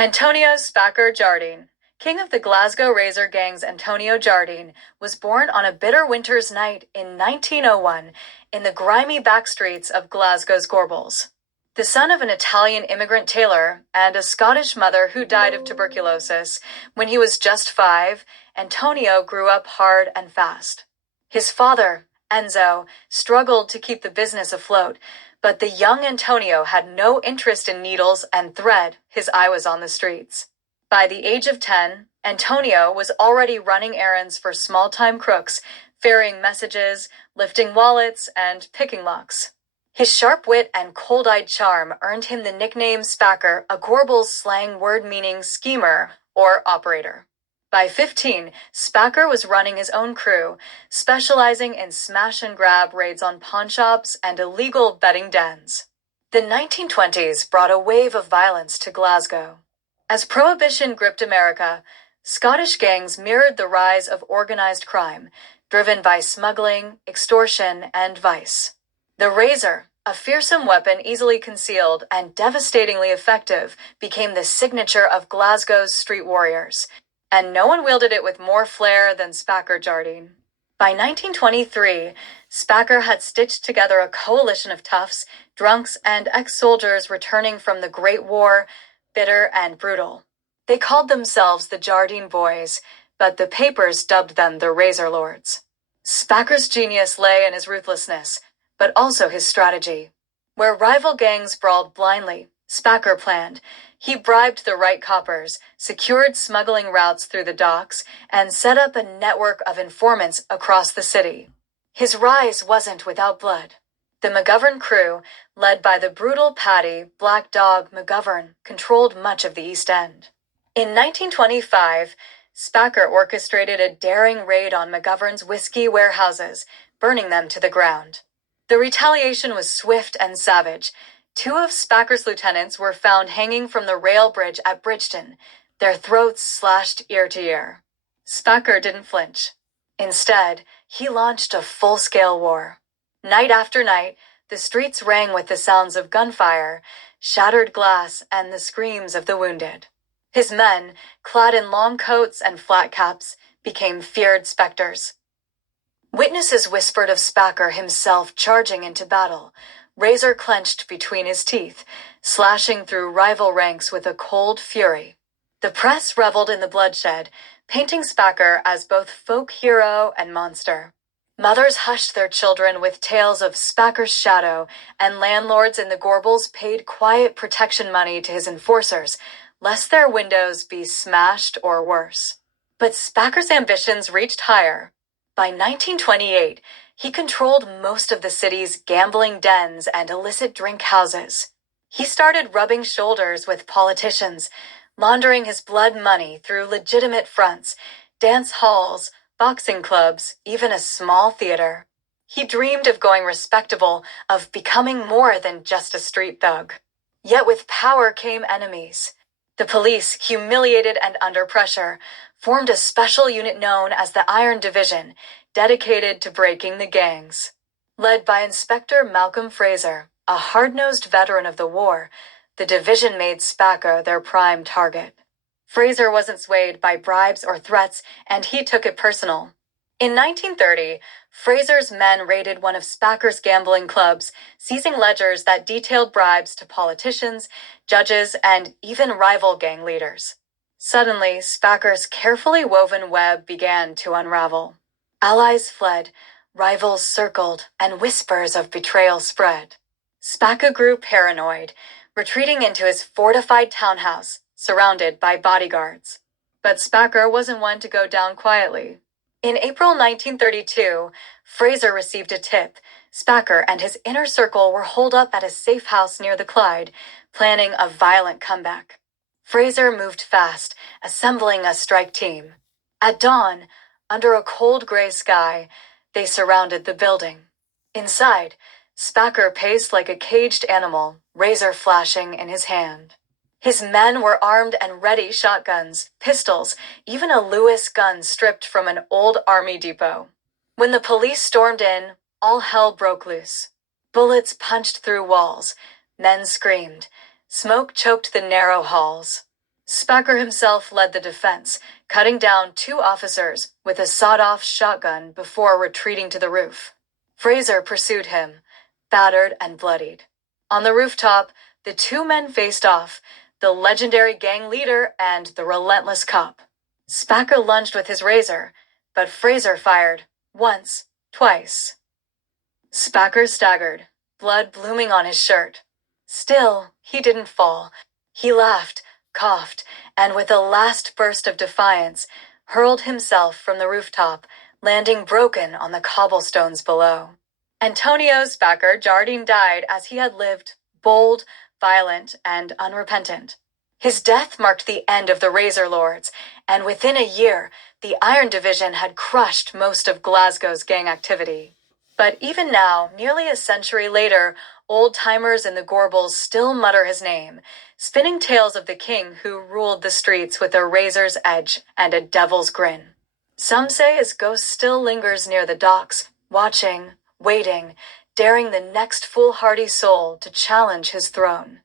Antonio Spacker Jardine, king of the Glasgow razor gangs Antonio Jardine, was born on a bitter winter's night in 1901 in the grimy backstreets of Glasgow's Gorbals. The son of an Italian immigrant tailor and a Scottish mother who died of tuberculosis when he was just 5, Antonio grew up hard and fast. His father, Enzo, struggled to keep the business afloat, but the young Antonio had no interest in needles and thread. His eye was on the streets. By the age of 10, Antonio was already running errands for small-time crooks, ferrying messages, lifting wallets, and picking locks. His sharp wit and cold-eyed charm earned him the nickname Spacker, a Gorbals slang word meaning schemer or operator. By 15, Spacker was running his own crew, specializing in smash-and-grab raids on pawnshops and illegal betting dens. The 1920s brought a wave of violence to Glasgow. As Prohibition gripped America, Scottish gangs mirrored the rise of organized crime, driven by smuggling, extortion, and vice. The razor, a fearsome weapon easily concealed and devastatingly effective, became the signature of Glasgow's street warriors, and no one wielded it with more flair than Spacker Jardine. By 1923, Spacker had stitched together a coalition of toughs, drunks, and ex-soldiers returning from the Great War, bitter and brutal. They called themselves the Jardine Boys, but the papers dubbed them the Razor Lords. Spacker's genius lay in his ruthlessness, but also his strategy. Where rival gangs brawled blindly, Spacker planned. He bribed the right coppers, secured smuggling routes through the docks, and set up a network of informants across the city. His rise wasn't without blood. The McGovern crew, led by the brutal Paddy Black Dog McGovern, controlled much of the East End. In 1925, Spacker orchestrated a daring raid on McGovern's whiskey warehouses, burning them to the ground. The retaliation was swift and savage. 2 of Spacker's lieutenants were found hanging from the rail bridge at Bridgeton, their throats slashed ear to ear. Spacker didn't flinch. Instead, he launched a full-scale war. Night after night, the streets rang with the sounds of gunfire, shattered glass, and the screams of the wounded. His men, clad in long coats and flat caps, became feared specters. Witnesses whispered of Spacker himself charging into battle, razor clenched between his teeth, slashing through rival ranks with a cold fury. The press reveled in the bloodshed, painting Spacker as both folk hero and monster. Mothers hushed their children with tales of Spacker's shadow, and landlords in the Gorbals paid quiet protection money to his enforcers, lest their windows be smashed or worse. But Spacker's ambitions reached higher. By 1928, he controlled most of the city's gambling dens and illicit drink houses. He started rubbing shoulders with politicians, laundering his blood money through legitimate fronts, dance halls, boxing clubs, even a small theater. He dreamed of going respectable, of becoming more than just a street thug. Yet with power came enemies. The police, humiliated and under pressure, formed a special unit known as the Iron Division, dedicated to breaking the gangs. Led by Inspector Malcolm Fraser, a hard-nosed veteran of the war, the division made Spacker their prime target. Fraser wasn't swayed by bribes or threats, and he took it personal. In 1930, Fraser's men raided one of Spacker's gambling clubs, seizing ledgers that detailed bribes to politicians, judges, and even rival gang leaders. Suddenly, Spacker's carefully woven web began to unravel. Allies fled, rivals circled, and whispers of betrayal spread. Spacker grew paranoid, retreating into his fortified townhouse, surrounded by bodyguards. But Spacker wasn't one to go down quietly. In April 1932, Fraser received a tip. Spacker and his inner circle were holed up at a safe house near the Clyde, planning a violent comeback. Fraser moved fast, assembling a strike team. At dawn, under a cold gray sky, they surrounded the building. Inside, Spacker paced like a caged animal, razor flashing in his hand. His men were armed and ready: shotguns, pistols, even a Lewis gun stripped from an old army depot. When the police stormed in, all hell broke loose. Bullets punched through walls. Men screamed. Smoke choked the narrow halls. Spacker himself led the defense, cutting down 2 officers with a sawed-off shotgun before retreating to the roof. Fraser pursued him, battered and bloodied. On the rooftop, the 2 men faced off, the legendary gang leader and the relentless cop. Spacker lunged with his razor, but Fraser fired, once, twice. Spacker staggered, blood blooming on his shirt. Still, he didn't fall. He laughed, coughed, and with a last burst of defiance, hurled himself from the rooftop, landing broken on the cobblestones below. Antonio Spacker Jardine died as he had lived, bold, violent, and unrepentant. His death marked the end of the Razor Lords, and within a year, the Iron Division had crushed most of Glasgow's gang activity. But even now, nearly a century later, old-timers in the Gorbals still mutter his name, spinning tales of the king who ruled the streets with a razor's edge and a devil's grin. Some say his ghost still lingers near the docks, watching, waiting, daring the next foolhardy soul to challenge his throne.